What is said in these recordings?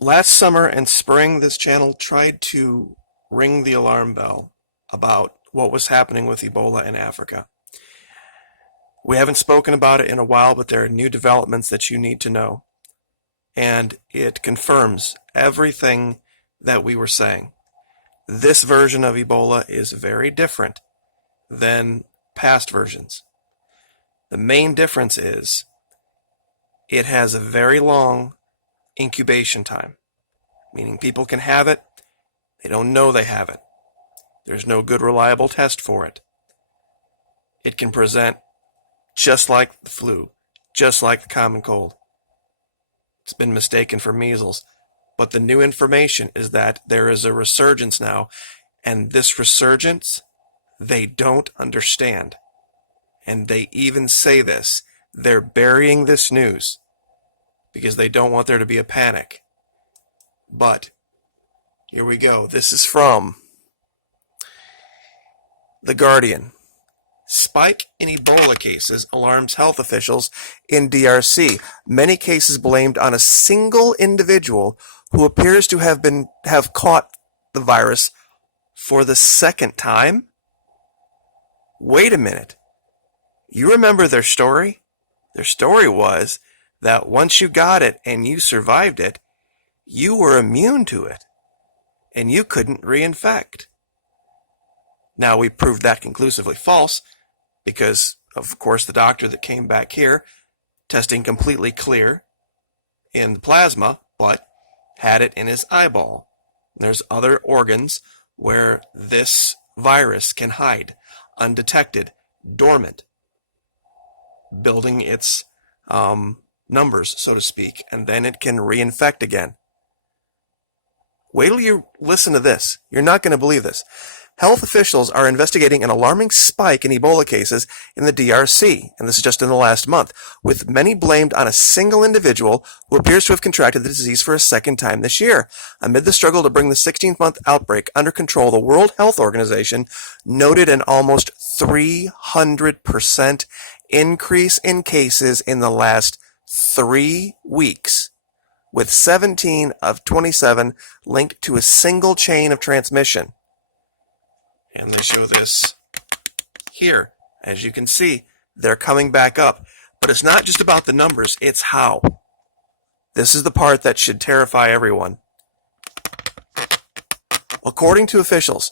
Last summer and spring, this channel tried to ring the alarm bell about what was happening with Ebola in Africa. We haven't spoken about it in a while, but there are new developments that you need to know. And it confirms everything that we were saying. This version of Ebola is very different than past versions. The main difference is it has a very long incubation time, meaning people can have it, they don't know they have it. There's no good reliable test for it. It can present just like the flu, just like the common cold. It's been mistaken for measles. But the new information is that there is a resurgence now, and this resurgence, they don't understand. And they even say this. They're burying this news because they don't want there to be a panic. But here we go. This is from The Guardian. Spike in Ebola cases alarms health officials in DRC. Many cases blamed on a single individual who appears to have caught the virus for the second time. Wait a minute. You remember their story? Their story was that once you got it and you survived it, you were immune to it and you couldn't reinfect. Now we proved that conclusively false because, of course, the doctor that came back here, testing completely clear in the plasma, but had it in his eyeball. There's other organs where this virus can hide, undetected, dormant, building its numbers, so to speak, and then it can reinfect again. Wait till you listen to this. You're not going to believe this. Health officials are investigating an alarming spike in Ebola cases in the DRC, and this is just in the last month, with many blamed on a single individual who appears to have contracted the disease for a second time this year. Amid the struggle to bring the 16th-month outbreak under control, the World Health Organization noted an almost 300% increase in cases in the last 3 weeks, with 17 of 27 linked to a single chain of transmission. And they show this here. As you can see, they're coming back up. But it's not just about the numbers, it's how. This is the part that should terrify everyone. According to officials,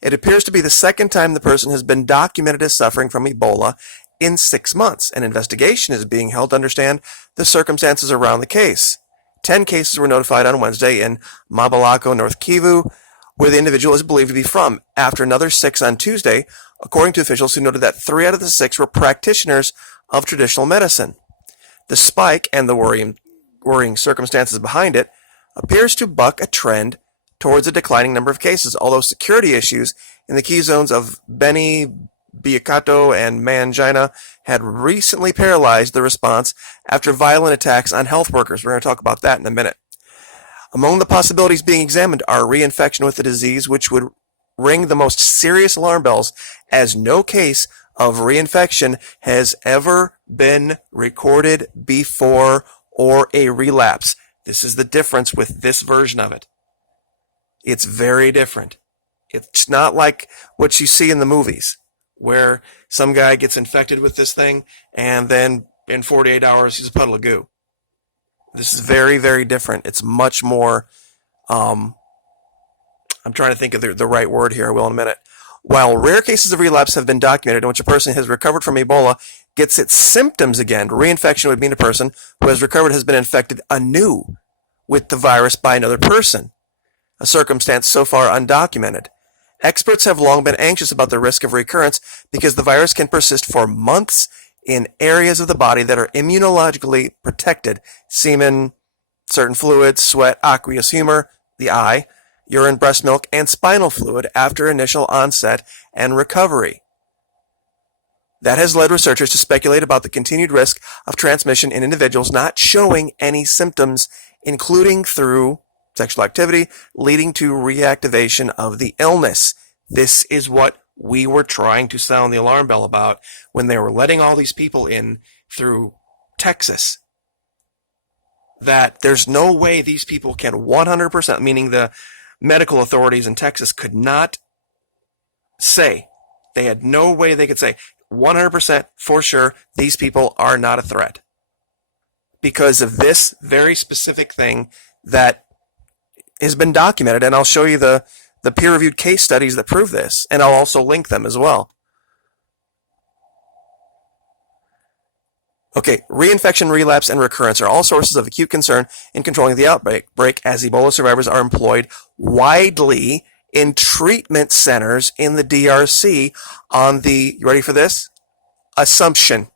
it appears to be the second time the person has been documented as suffering from Ebola in 6 months. An investigation is being held to understand the circumstances around the case. 10 cases were notified on Wednesday in Mabalako, North Kivu, where the individual is believed to be from, after another 6 on Tuesday, according to officials who noted that 3 out of the 6 were practitioners of traditional medicine. The spike and the worrying circumstances behind it appears to buck a trend towards a declining number of cases, although security issues in the key zones of Beni, Biakato, and Mangina had recently paralyzed the response after violent attacks on health workers. We're going to talk about that in a minute. Among the possibilities being examined are reinfection with the disease, which would ring the most serious alarm bells, as no case of reinfection has ever been recorded before, or a relapse. This is the difference with this version of it. It's very different. It's not like what you see in the movies, where some guy gets infected with this thing, and then in 48 hours he's a puddle of goo. This is very, very different. It's much more, I'm trying to think of the right word here. I will in a minute. While rare cases of relapse have been documented in which a person has recovered from Ebola gets its symptoms again, reinfection would mean a person who has recovered has been infected anew with the virus by another person, a circumstance so far undocumented. Experts have long been anxious about the risk of recurrence because the virus can persist for months in areas of the body that are immunologically protected: semen, certain fluids, sweat, aqueous humor, the eye, urine, breast milk, and spinal fluid after initial onset and recovery. That has led researchers to speculate about the continued risk of transmission in individuals not showing any symptoms, including through sexual activity, leading to reactivation of the illness. This is what we were trying to sound the alarm bell about when they were letting all these people in through Texas. that there's no way these people can 100%, meaning the medical authorities in Texas could not say, they had no way they could say 100% for sure these people are not a threat because of this very specific thing that has been documented. And I'll show you the peer-reviewed case studies that prove this, and I'll also link them as well. Okay, reinfection, relapse, and recurrence are all sources of acute concern in controlling the outbreak, as Ebola survivors are employed widely in treatment centers in the DRC on the, you ready for this? Assumption.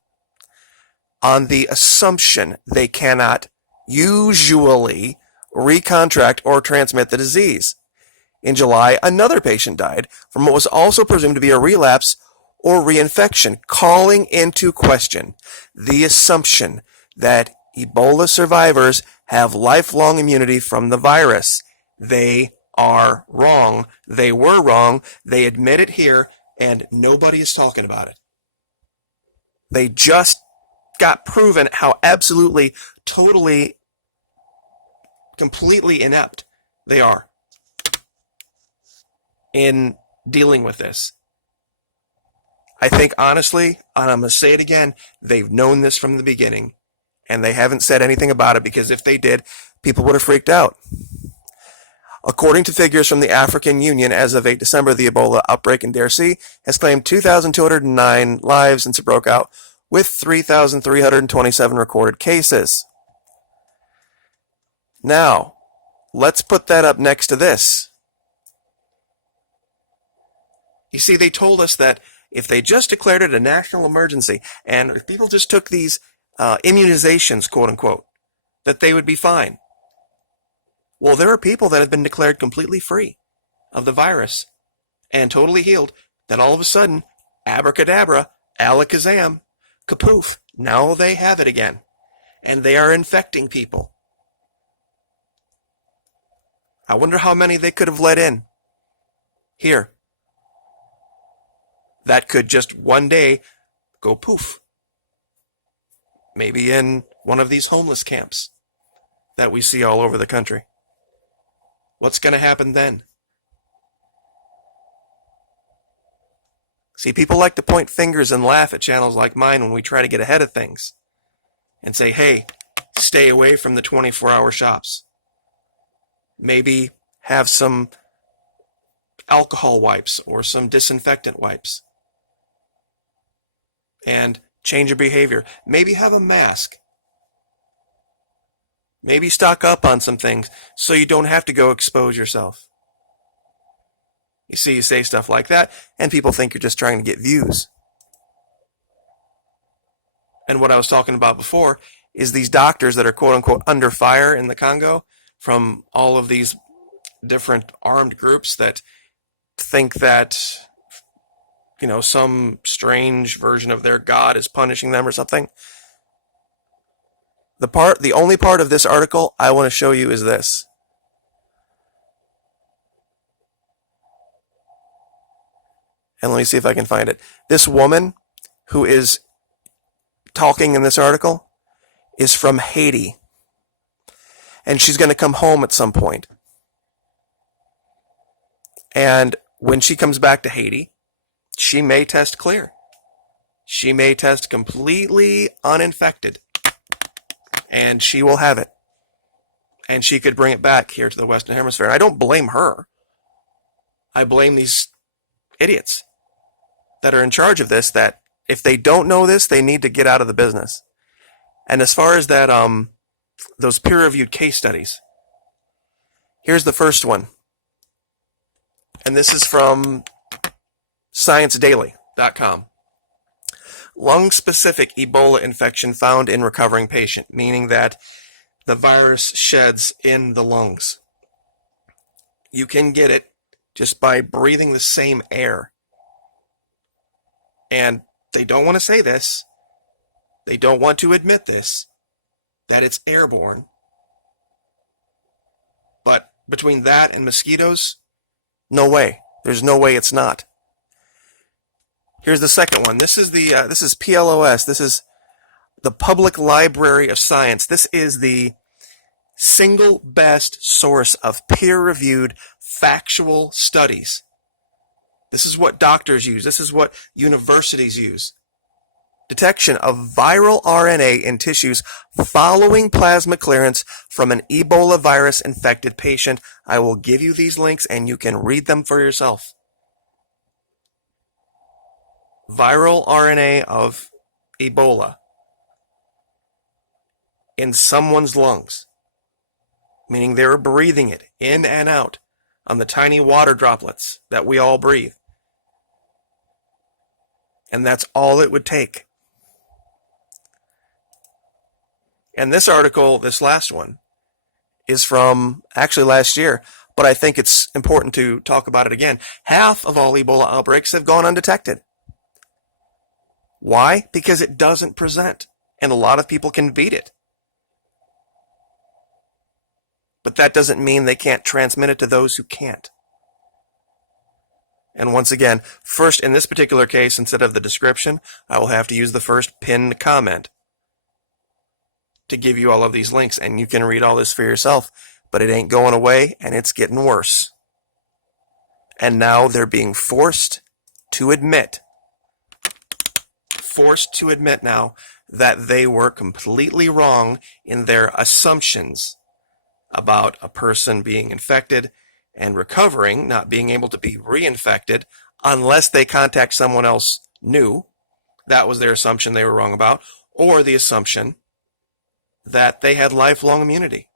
On the assumption they cannot usually recontract or transmit the disease. In July, another patient died from what was also presumed to be a relapse or reinfection, calling into question the assumption that Ebola survivors have lifelong immunity from the virus. They are wrong. They were wrong. They admit it here, and nobody is talking about it. They just got proven how absolutely, totally, completely inept they are in dealing with this. I think, honestly, and I'm going to say it again, they've known this from the beginning, and they haven't said anything about it, because if they did, people would have freaked out. According to figures from the African Union, as of 8 December, the Ebola outbreak in DRC has claimed 2,209 lives since it broke out, with 3,327 recorded cases. Now, let's put that up next to this. You see, they told us that if they just declared it a national emergency, and if people just took these immunizations, quote unquote, that they would be fine. Well, there are people that have been declared completely free of the virus and totally healed, that all of a sudden, abracadabra, alakazam, kapoof, now they have it again. And they are infecting people. I wonder how many they could have let in here that could just one day go poof. Maybe in one of these homeless camps that we see all over the country. What's going to happen then? See, people like to point fingers and laugh at channels like mine when we try to get ahead of things and say, hey, stay away from the 24-hour shops. Maybe have some alcohol wipes or some disinfectant wipes. And change your behavior. Maybe have a mask. Maybe stock up on some things so you don't have to go expose yourself. You see, you say stuff like that, and people think you're just trying to get views. And what I was talking about before is these doctors that are quote-unquote under fire in the Congo from all of these different armed groups that think that, you know, some strange version of their God is punishing them or something. The only part of this article I want to show you is this. And let me see if I can find it. This woman who is talking in this article is from Haiti. And she's going to come home at some point. And when she comes back to Haiti, she may test clear. She may test completely uninfected. And she will have it. And she could bring it back here to the Western Hemisphere. And I don't blame her. I blame these idiots that are in charge of this, that if they don't know this, they need to get out of the business. And as far as that, those peer-reviewed case studies, here's the first one. And this is from ScienceDaily.com. Lung-specific Ebola infection found in recovering patient, meaning that the virus sheds in the lungs. You can get it just by breathing the same air. And they don't want to say this. They don't want to admit this, that it's airborne. But between that and mosquitoes, no way. There's no way it's not. Here's the second one. This is this is PLOS. This is the Public Library of Science. This is the Single best source of peer-reviewed factual studies. This is what doctors use. This is what universities use. Detection of viral RNA in tissues following plasma clearance from an Ebola virus infected patient. I will give you these links and you can read them for yourself. Viral RNA of Ebola in someone's lungs, meaning they were breathing it in and out on the tiny water droplets that we all breathe. And that's all it would take. And this article, this last one, is from actually last year, but I think it's important to talk about it again. Half of all Ebola outbreaks have gone undetected. Why? Because it doesn't present, and a lot of people can beat it. But that doesn't mean they can't transmit it to those who can't. And once again, first in this particular case, instead of the description, I will have to use the first pinned comment to give you all of these links, and you can read all this for yourself. But it ain't going away, and it's getting worse. And now they're being forced to admit now that they were completely wrong in their assumptions about a person being infected and recovering, not being able to be reinfected unless they contact someone else new. That was their assumption they were wrong about, or the assumption that they had lifelong immunity.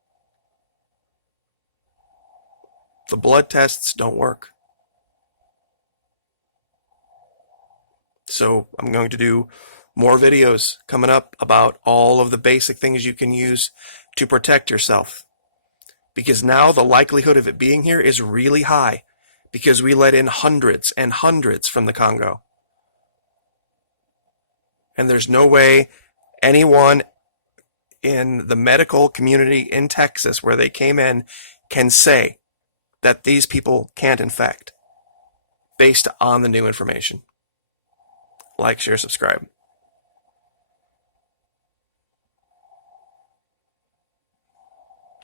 The blood tests don't work. So I'm going to do more videos coming up about all of the basic things you can use to protect yourself. Because now the likelihood of it being here is really high, because we let in hundreds and hundreds from the Congo. And there's no way anyone in the medical community in Texas where they came in can say that these people can't infect based on the new information. Like, share, subscribe.